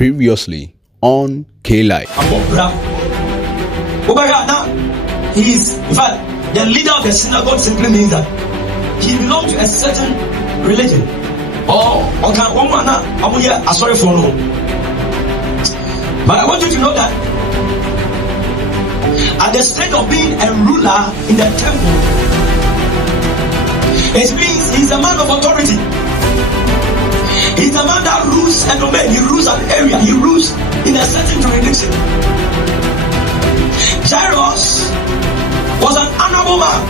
Previously on KLife. He's, in fact, the leader of the synagogue simply means that he belongs to a certain religion. Sorry for no. But I want you to know that at the state of being a ruler in the temple, it means he's a man of authority. He's a man that rules a domain. He rules an area. He rules in a certain jurisdiction. Jairus was an honorable man.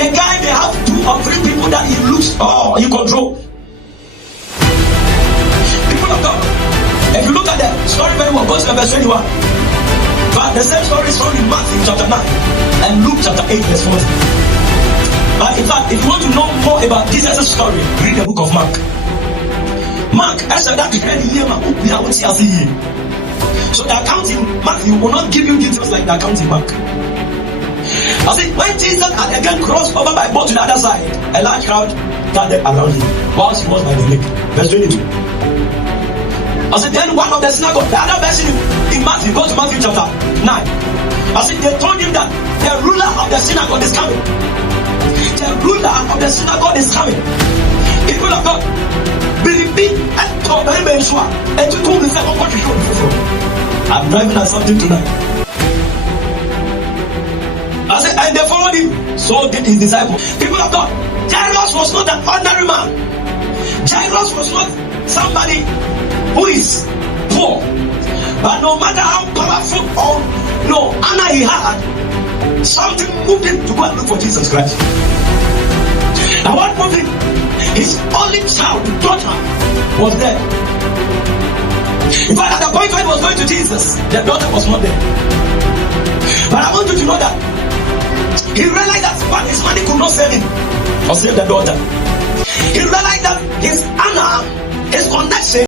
The guy may have 2 or 3 people that he looks, he control. People of God, if you look at the story very well, go to verse 21. But the same story is found in Matthew chapter 9 and Luke chapter 8 verse 40. But in fact, if you want to know more about Jesus' story, read the book of Mark. Mark, I said that so the account in Matthew will not give you details like the account in Mark. I said, when Jesus had again crossed over by boat to the other side, a large crowd gathered around him whilst he was by the lake. Verse 22. I said, then one of the synagogue, the other version in Matthew, go to Matthew chapter 9. I said, they told him that the ruler of the synagogue is coming. The ruler of the synagogue is coming. People of God, believe and talk very very sure. And you told me what you show before. I'm driving at something tonight. I said, and they followed him. So did his disciples. People of God, Jairus was not an ordinary man. Jairus was not somebody who is poor. But no matter how powerful or no honor he had, something moved him to go and look for Jesus Christ. Now what moved him? His only child, the daughter, was there. In fact, at the point when he was going to Jesus, the daughter was not there. But I want you to know that he realized that his money could not save him or save the daughter. He realized that his honor, his connection